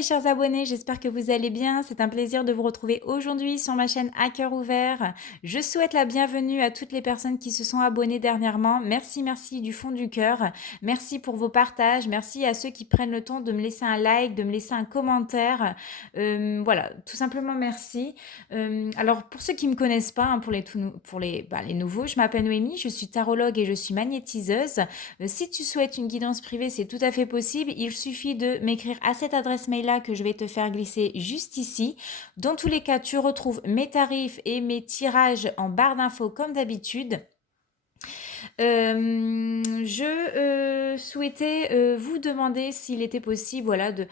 mes chers abonnés, j'espère que vous allez bien. C'est un plaisir de vous retrouver aujourd'hui sur ma chaîne À Cœur Ouvert. Je souhaite la bienvenue à toutes les personnes qui se sont abonnées dernièrement. Merci, merci du fond du cœur. Merci pour vos partages. Merci à ceux qui prennent le temps de me laisser un like, de me laisser un commentaire. Voilà, tout simplement merci. Alors pour ceux qui ne me connaissent pas, hein, les nouveaux, je m'appelle Noémie, je suis tarologue et je suis magnétiseuse. Si tu souhaites une guidance privée, c'est tout à fait possible. Il suffit de m'écrire à cette adresse mail-là que je vais te faire glisser juste ici. Dans tous les cas, tu retrouves mes tarifs et mes tirages en barre d'infos comme d'habitude. Je souhaitais vous demander s'il était possible voilà, de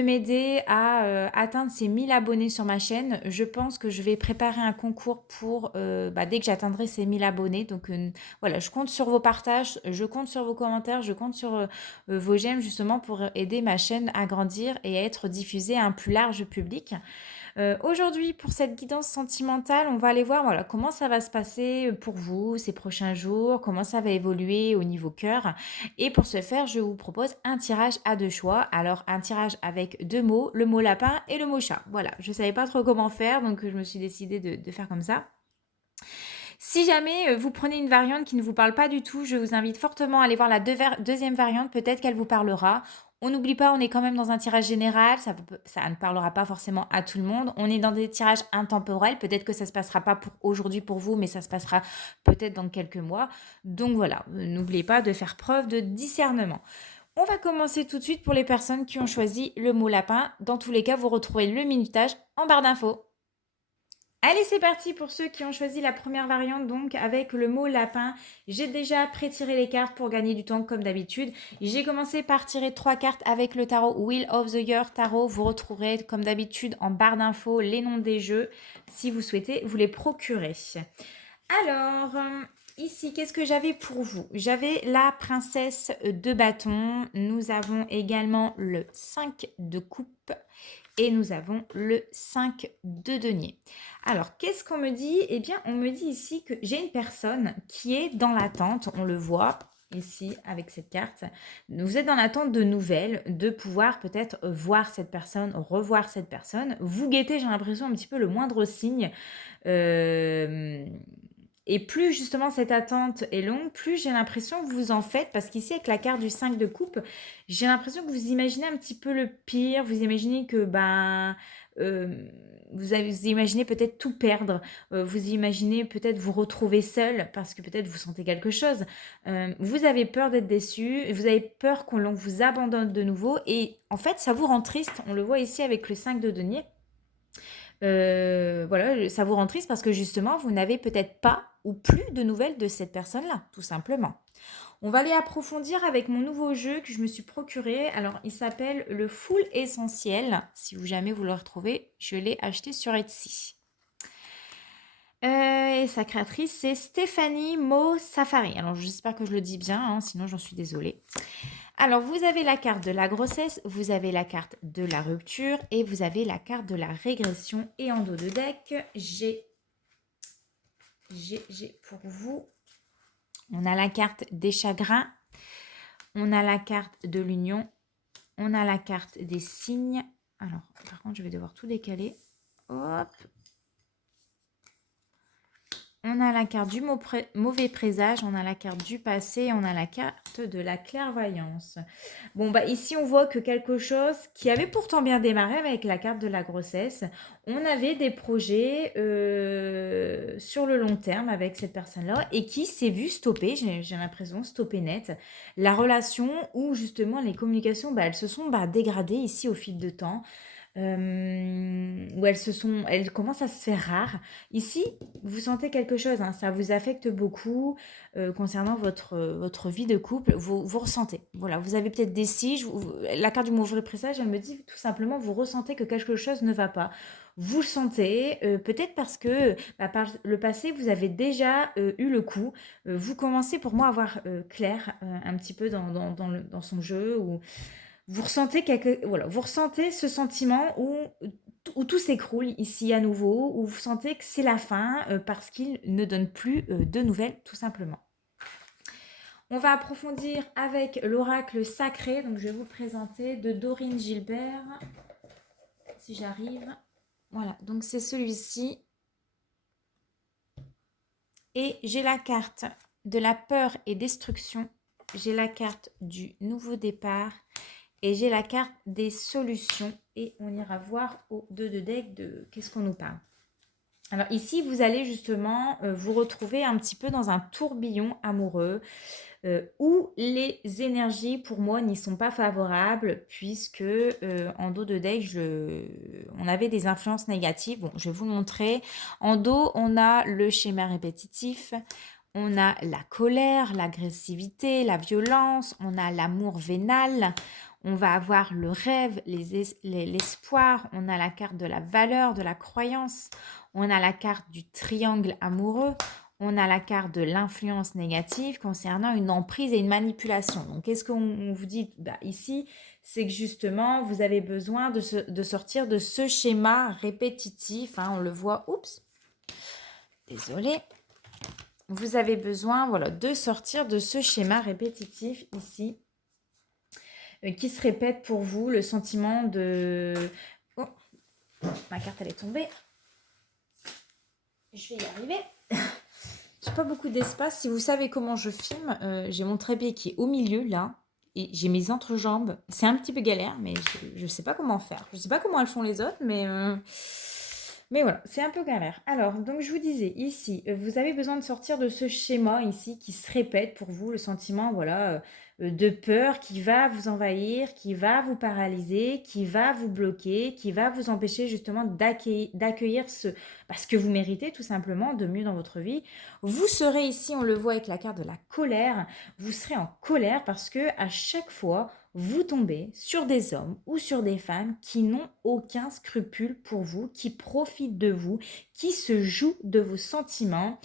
m'aider à atteindre ces 1000 abonnés sur ma chaîne. Je pense que je vais préparer un concours pour dès que j'atteindrai ces 1000 abonnés. Donc voilà, je compte sur vos partages, je compte sur vos commentaires, je compte sur vos j'aime justement pour aider ma chaîne à grandir et à être diffusée à un plus large public. Aujourd'hui, pour cette guidance sentimentale, on va aller voir voilà, comment ça va se passer pour vous ces prochains jours, comment ça va évoluer au niveau cœur. Et pour ce faire, je vous propose un tirage à deux choix. Alors, un tirage avec deux mots, le mot lapin et le mot chat. Voilà, je ne savais pas trop comment faire, donc je me suis décidée de faire comme ça. Si jamais vous prenez une variante qui ne vous parle pas du tout, je vous invite fortement à aller voir la deuxième variante, peut-être qu'elle vous parlera. On n'oublie pas, on est quand même dans un tirage général, ça ne parlera pas forcément à tout le monde. On est dans des tirages intemporels, peut-être que ça ne se passera pas pour aujourd'hui pour vous, mais ça se passera peut-être dans quelques mois. Donc voilà, n'oubliez pas de faire preuve de discernement. On va commencer tout de suite pour les personnes qui ont choisi le mot lapin. Dans tous les cas, vous retrouvez le minutage en barre d'infos. Allez, c'est parti pour ceux qui ont choisi la première variante, donc avec le mot lapin. J'ai déjà pré-tiré les cartes pour gagner du temps comme d'habitude. J'ai commencé par tirer 3 cartes avec le tarot Wheel of the Year Tarot. Vous retrouverez comme d'habitude en barre d'infos les noms des jeux si vous souhaitez vous les procurer. Alors, ici, qu'est-ce que j'avais pour vous? J'avais la princesse de bâton. Nous avons également le 5 de coupe. Et nous avons le 5 de denier. Alors, qu'est-ce qu'on me dit? Eh bien, on me dit ici que j'ai une personne qui est dans l'attente, on le voit ici avec cette carte. Vous êtes dans l'attente de nouvelles, de pouvoir peut-être voir cette personne, revoir cette personne. Vous guettez, j'ai l'impression, un petit peu le moindre signe. Et plus justement cette attente est longue, plus j'ai l'impression que vous en faites, parce qu'ici avec la carte du 5 de coupe, j'ai l'impression que vous imaginez un petit peu le pire, vous imaginez que vous imaginez peut-être tout perdre, vous imaginez peut-être vous retrouver seul, parce que peut-être vous sentez quelque chose, vous avez peur d'être déçu, vous avez peur qu'on vous abandonne de nouveau, et en fait ça vous rend triste, on le voit ici avec le 5 de denier. Voilà, ça vous rend triste parce que justement, vous n'avez peut-être pas ou plus de nouvelles de cette personne-là, tout simplement. On va aller approfondir avec mon nouveau jeu que je me suis procuré. Alors, il s'appelle le Full Essentiel. Si vous jamais vous le retrouvez, je l'ai acheté sur Etsy. Et sa créatrice, c'est Stéphanie Mo Safari. Alors, j'espère que je le dis bien, hein, sinon j'en suis désolée. Alors, vous avez la carte de la grossesse, vous avez la carte de la rupture et vous avez la carte de la régression. Et en dos de deck, j'ai pour vous, on a la carte des chagrins, on a la carte de l'union, on a la carte des signes. Alors, par contre, je vais devoir tout décaler. Hop. On a la carte du mauvais présage, on a la carte du passé, on a la carte de la clairvoyance. Bon, ici, on voit que quelque chose qui avait pourtant bien démarré avec la carte de la grossesse, on avait des projets sur le long terme avec cette personne-là et qui s'est vu stopper, j'ai l'impression, stopper net. La relation où justement les communications, elles se sont dégradées ici au fil de temps. Où elles commencent à se faire rares. Ici, vous sentez quelque chose, hein, ça vous affecte beaucoup concernant votre vie de couple, vous ressentez. Voilà, vous avez peut-être des signes, la carte du mauvais présage, elle me dit tout simplement, vous ressentez que quelque chose ne va pas. Vous le sentez, peut-être parce que par le passé, vous avez déjà eu le coup. Vous commencez pour moi à voir clair un petit peu dans son jeu, ou vous ressentez vous ressentez ce sentiment où tout s'écroule ici à nouveau, où vous sentez que c'est la fin parce qu'il ne donne plus de nouvelles, tout simplement. On va approfondir avec l'oracle sacré, donc je vais vous présenter de Dorine Gilbert. si j'arrive. Voilà, donc c'est celui-ci. Et j'ai la carte de la peur et destruction. J'ai la carte du nouveau départ. Et j'ai la carte des solutions. Et on ira voir au 2 de deck de qu'est-ce qu'on nous parle. Alors ici, vous allez justement vous retrouver un petit peu dans un tourbillon amoureux où les énergies pour moi n'y sont pas favorables puisque en dos de deck, on avait des influences négatives. Bon, je vais vous le montrer. En dos, on a le schéma répétitif. On a la colère, l'agressivité, la violence, on a l'amour vénal, on va avoir le rêve, l'espoir, on a la carte de la valeur, de la croyance, on a la carte du triangle amoureux, on a la carte de l'influence négative concernant une emprise et une manipulation. Donc, qu'est-ce qu'on vous dit ici? C'est que justement, vous avez besoin de sortir de ce schéma répétitif. Hein, on le voit, oups, désolée. Vous avez besoin de sortir de ce schéma répétitif ici qui se répète pour vous, le sentiment de... Oh, ma carte elle est tombée. Je vais y arriver. J'ai pas beaucoup d'espace. Si vous savez comment je filme, j'ai mon trépied qui est au milieu là et j'ai mes entrejambes. C'est un petit peu galère, mais je sais pas comment faire. Je sais pas comment elles font les autres, mais voilà, c'est un peu galère. Alors, donc je vous disais, ici, vous avez besoin de sortir de ce schéma ici qui se répète pour vous, le sentiment, de peur qui va vous envahir, qui va vous paralyser, qui va vous bloquer, qui va vous empêcher justement d'accueillir ce que vous méritez tout simplement de mieux dans votre vie. Vous serez ici, on le voit avec la carte de la colère, vous serez en colère parce que à chaque fois, vous tombez sur des hommes ou sur des femmes qui n'ont aucun scrupule pour vous, qui profitent de vous, qui se jouent de vos sentiments.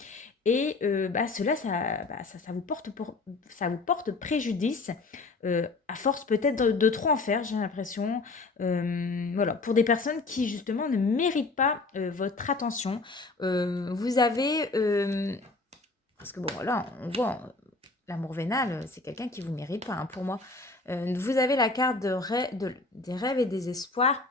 Et cela, ça vous porte préjudice, à force peut-être de trop en faire, j'ai l'impression. Pour des personnes qui, justement, ne méritent pas votre attention. Vous avez... parce que, bon, voilà, on voit, l'amour vénal, c'est quelqu'un qui ne vous mérite pas, hein, pour moi. Vous avez la carte des rêves et des espoirs.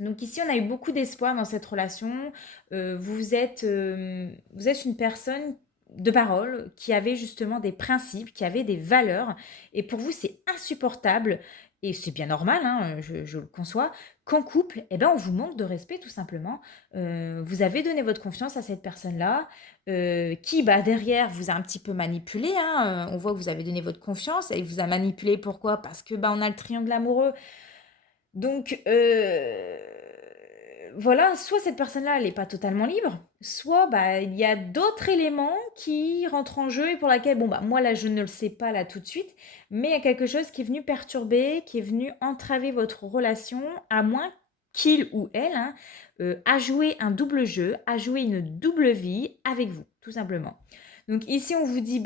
Donc ici, on a eu beaucoup d'espoir dans cette relation. Vous êtes une personne de parole qui avait justement des principes, qui avait des valeurs. Et pour vous, c'est insupportable. Et c'est bien normal, hein, je le conçois. Qu'en couple, on vous manque de respect tout simplement. Vous avez donné votre confiance à cette personne-là, qui derrière vous a un petit peu manipulé. Hein. On voit que vous avez donné votre confiance et vous a manipulé. Pourquoi? Parce que on a le triangle amoureux. Donc, voilà, soit cette personne-là, elle n'est pas totalement libre, soit il y a d'autres éléments qui rentrent en jeu et pour laquelle, moi là, je ne le sais pas là tout de suite, mais il y a quelque chose qui est venu perturber, qui est venu entraver votre relation, à moins qu'il ou elle a joué un double jeu, a joué une double vie avec vous, tout simplement. Donc ici, on vous dit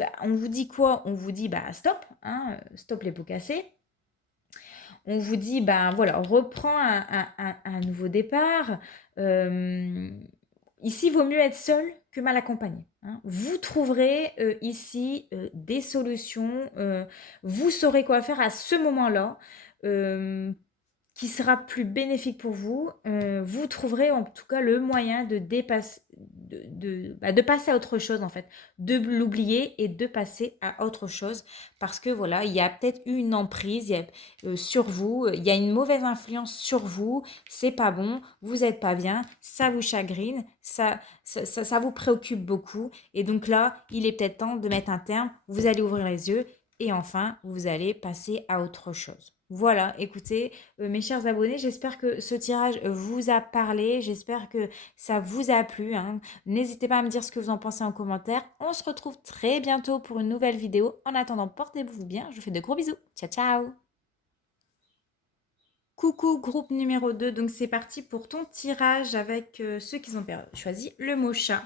quoi? On vous dit stop, hein, stop les pots cassés. On vous dit, reprends un nouveau départ. Ici, il vaut mieux être seul que mal accompagné. Hein. Vous trouverez ici des solutions. Vous saurez quoi faire à ce moment-là. Qui sera plus bénéfique pour vous. Vous trouverez en tout cas le moyen de dépasser, de passer à autre chose en fait, de l'oublier et de passer à autre chose parce que voilà, il y a peut-être une emprise sur vous, il y a une mauvaise influence sur vous, c'est pas bon, vous êtes pas bien, ça vous chagrine, ça vous préoccupe beaucoup et donc là, il est peut-être temps de mettre un terme, vous allez ouvrir les yeux et enfin, vous allez passer à autre chose. Voilà, écoutez, mes chers abonnés, j'espère que ce tirage vous a parlé, j'espère que ça vous a plu. Hein. N'hésitez pas à me dire ce que vous en pensez en commentaire. On se retrouve très bientôt pour une nouvelle vidéo. En attendant, portez-vous bien, je vous fais de gros bisous. Ciao, ciao! Coucou groupe numéro 2, donc c'est parti pour ton tirage avec ceux qui ont choisi le mot chat.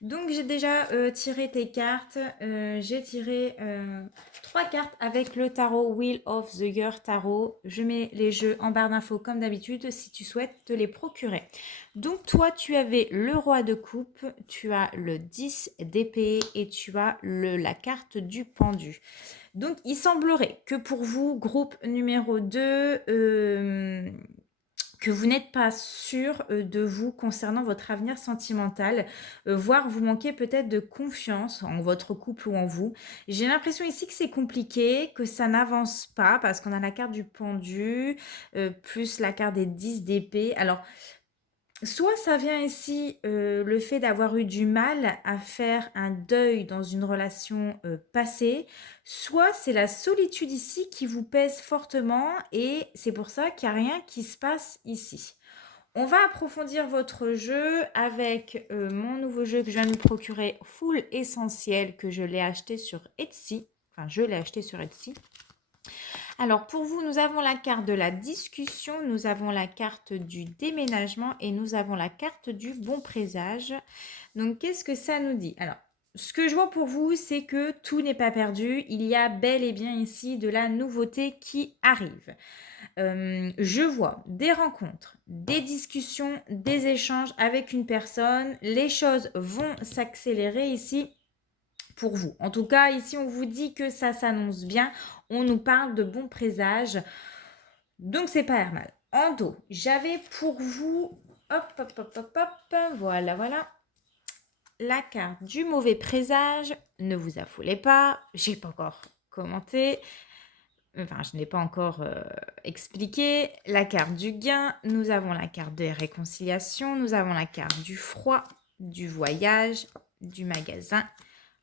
Donc j'ai déjà tiré tes cartes, j'ai tiré 3 cartes avec le tarot Wheel of the Year Tarot. Je mets les jeux en barre d'infos comme d'habitude si tu souhaites te les procurer. Donc toi tu avais le roi de coupe, tu as le 10 d'épée et tu as la carte du pendu. Donc il semblerait que pour vous, groupe numéro 2, que vous n'êtes pas sûr de vous concernant votre avenir sentimental, voire vous manquez peut-être de confiance en votre couple ou en vous. J'ai l'impression ici que c'est compliqué, que ça n'avance pas parce qu'on a la carte du pendu, plus la carte des 10 d'épée. Alors, soit ça vient ici, le fait d'avoir eu du mal à faire un deuil dans une relation, passée, soit c'est la solitude ici qui vous pèse fortement et c'est pour ça qu'il y a rien qui se passe ici. On va approfondir votre jeu avec, mon nouveau jeu que je viens de me procurer, Full Essentiel, que je l'ai acheté sur Etsy. Enfin, je l'ai acheté sur Etsy. Alors pour vous, nous avons la carte de la discussion, nous avons la carte du déménagement et nous avons la carte du bon présage. Donc qu'est-ce que ça nous dit? Alors, ce que je vois pour vous, c'est que tout n'est pas perdu. Il y a bel et bien ici de la nouveauté qui arrive. Je vois des rencontres, des discussions, des échanges avec une personne. Les choses vont s'accélérer ici pour vous. En tout cas, ici, on vous dit que ça s'annonce bien. On nous parle de bons présages. Donc, c'est pas mal. En dos, j'avais pour vous... Hop, hop, hop, hop, hop. Voilà, voilà. La carte du mauvais présage. Ne vous affolez pas. J'ai pas encore commenté. Enfin, je n'ai pas encore expliqué. La carte du gain. Nous avons la carte des réconciliations. Nous avons la carte du froid, du voyage, du magasin,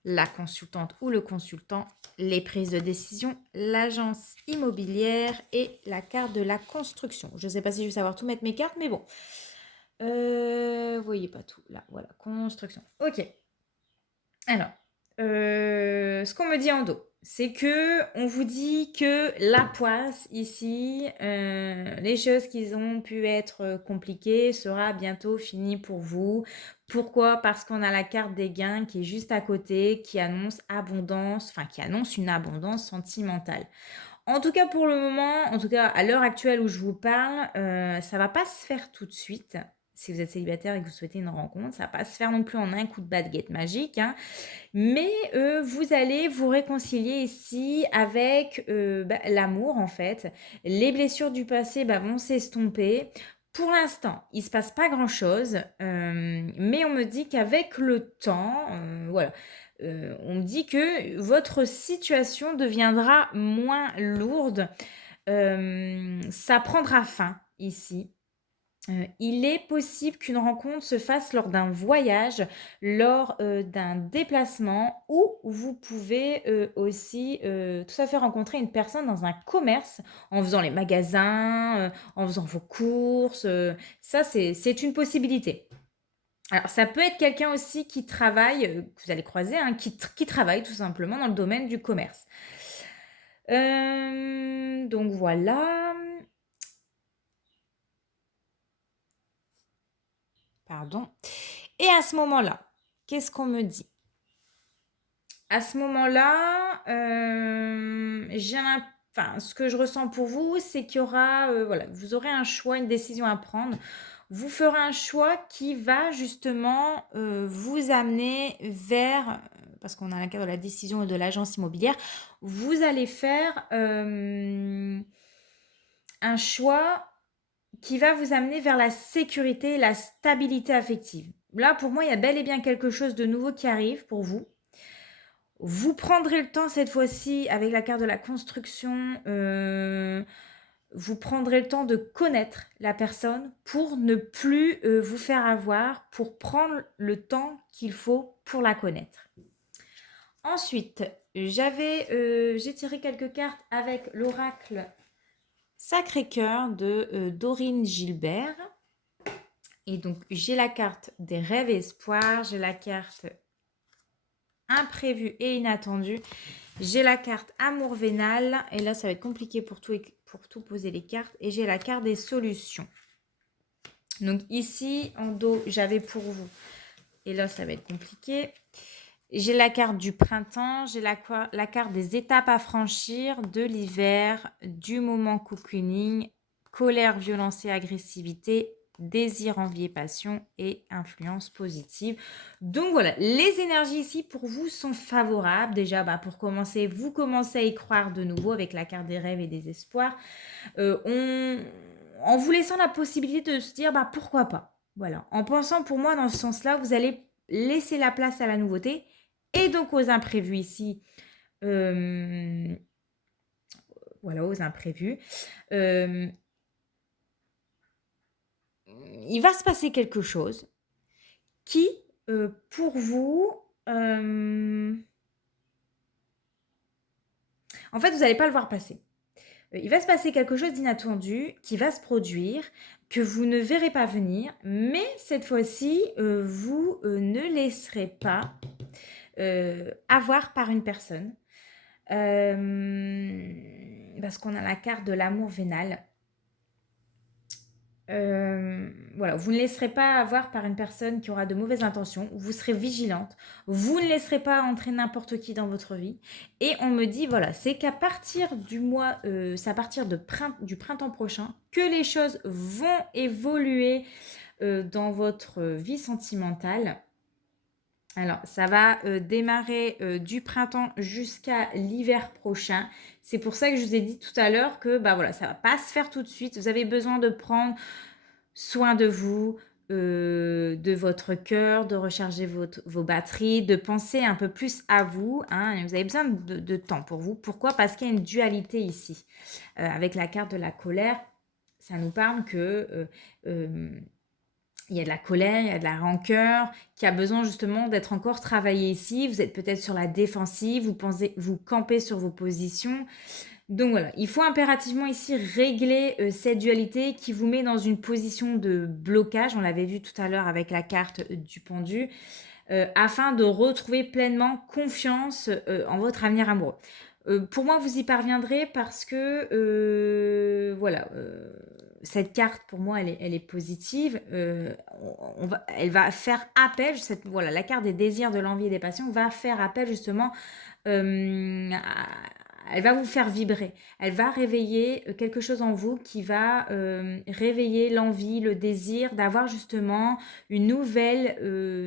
la consultante ou le consultant, les prises de décision, l'agence immobilière et la carte de la construction. Je ne sais pas si je vais savoir tout mettre mes cartes, mais bon. Vous voyez pas tout. Là, voilà, construction. Ok. Alors, ce qu'on me dit en dos, c'est que on vous dit que la poisse ici, les choses qui ont pu être compliquées sera bientôt fini pour vous. Pourquoi? Parce qu'on a la carte des gains qui est juste à côté, qui annonce abondance, enfin qui annonce une abondance sentimentale. En tout cas pour le moment, en tout cas à l'heure actuelle où je vous parle, ça va pas se faire tout de suite. Si vous êtes célibataire et que vous souhaitez une rencontre, ça va pas se faire non plus en un coup de baguette magique, hein. Mais vous allez vous réconcilier ici avec l'amour en fait. Les blessures du passé vont s'estomper. Pour l'instant, il ne se passe pas grand-chose, mais on me dit qu'avec le temps, voilà, on me dit que votre situation deviendra moins lourde. Ça prendra fin ici. Il est possible qu'une rencontre se fasse lors d'un voyage, lors d'un déplacement, ou vous pouvez aussi tout à fait rencontrer une personne dans un commerce en faisant les magasins, en faisant vos courses. Ça, c'est une possibilité. Alors, ça peut être quelqu'un aussi qui travaille, que vous allez croiser, hein, qui travaille tout simplement dans le domaine du commerce. Donc voilà. Pardon. Et à ce moment-là, qu'est-ce qu'on me dit? À ce moment-là, enfin, ce que je ressens pour vous, c'est qu'il y aura, voilà, vous aurez un choix, une décision à prendre. Vous ferez un choix qui va justement vous amener vers, parce qu'on a la carte de la décision et de l'agence immobilière, vous allez faire un choix qui va vous amener vers la sécurité et la stabilité affective. Là, pour moi, il y a bel et bien quelque chose de nouveau qui arrive pour vous. Vous prendrez le temps cette fois-ci, avec la carte de la construction, vous prendrez le temps de connaître la personne pour ne plus vous faire avoir, pour prendre le temps qu'il faut pour la connaître. Ensuite, j'ai tiré quelques cartes avec l'oracle Sacré-Cœur de Dorine Gilbert. Et donc, j'ai la carte des rêves et espoirs, j'ai la carte imprévu et inattendu, j'ai la carte amour vénal, et là, ça va être compliqué pour tout poser les cartes, et j'ai la carte des solutions. Donc ici, en dos, j'avais pour vous, et là, ça va être compliqué. J'ai la carte du printemps, j'ai la carte des étapes à franchir, de l'hiver, du moment cocooning, colère, violence et agressivité, désir, envie et passion et influence positive. Donc voilà, les énergies ici pour vous sont favorables. Déjà, pour commencer, vous commencez à y croire de nouveau avec la carte des rêves et des espoirs. en vous laissant la possibilité de se dire, bah, pourquoi pas. Voilà. En pensant pour moi dans ce sens-là, vous allez laisser la place à la nouveauté et donc aux imprévus ici. euh, voilà, aux imprévus. Euh, il va se passer quelque chose qui, pour vous, en fait, vous n'allez pas le voir passer. Il va se passer quelque chose d'inattendu qui va se produire, que vous ne verrez pas venir, mais cette fois-ci, vous ne laisserez pas avoir par une personne. Parce qu'on a la carte de l'amour vénal. Voilà, vous ne laisserez pas avoir par une personne qui aura de mauvaises intentions, vous serez vigilante, vous ne laisserez pas entrer n'importe qui dans votre vie. Et on me dit, voilà, c'est qu'à partir du mois, c'est à partir du printemps prochain que les choses vont évoluer dans votre vie sentimentale. Alors, ça va démarrer du printemps jusqu'à l'hiver prochain. C'est pour ça que je vous ai dit tout à l'heure que bah voilà, ça ne va pas se faire tout de suite. Vous avez besoin de prendre soin de vous, de votre cœur, de recharger vos batteries, de penser un peu plus à vous. Hein. Vous avez besoin de temps pour vous. Pourquoi? Parce qu'il y a une dualité ici. Avec la carte de la colère, ça nous parle que il y a de la colère, il y a de la rancœur qui a besoin justement d'être encore travaillé ici. Vous êtes peut-être sur la défensive, vous campez sur vos positions. Donc voilà, il faut impérativement ici régler cette dualité qui vous met dans une position de blocage. On l'avait vu tout à l'heure avec la carte du pendu. Afin de retrouver pleinement confiance en votre avenir amoureux. Pour moi, vous y parviendrez parce que, voilà, cette carte, pour moi, elle est positive. Elle va faire appel, voilà, la carte des désirs, de l'envie et des passions va faire appel justement elle va vous faire vibrer. Elle va réveiller quelque chose en vous qui va réveiller l'envie, le désir d'avoir justement une nouvelle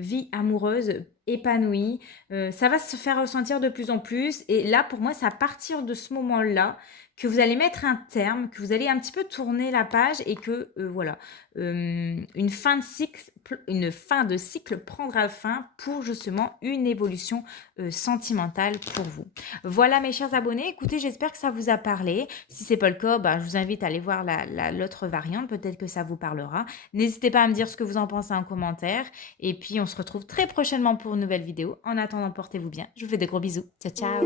vie amoureuse épanouie. Ça va se faire ressentir de plus en plus. Et là, pour moi, c'est à partir de ce moment-là que vous allez mettre un terme, que vous allez un petit peu tourner la page et que, voilà, une fin de cycle prendra fin pour justement une évolution sentimentale pour vous. Voilà mes chers abonnés, écoutez, j'espère que ça vous a parlé. Si ce n'est pas le cas, je vous invite à aller voir l'autre variante, peut-être que ça vous parlera. N'hésitez pas à me dire ce que vous en pensez en commentaire. Et puis on se retrouve très prochainement pour une nouvelle vidéo. En attendant, portez-vous bien. Je vous fais de gros bisous. Ciao, ciao.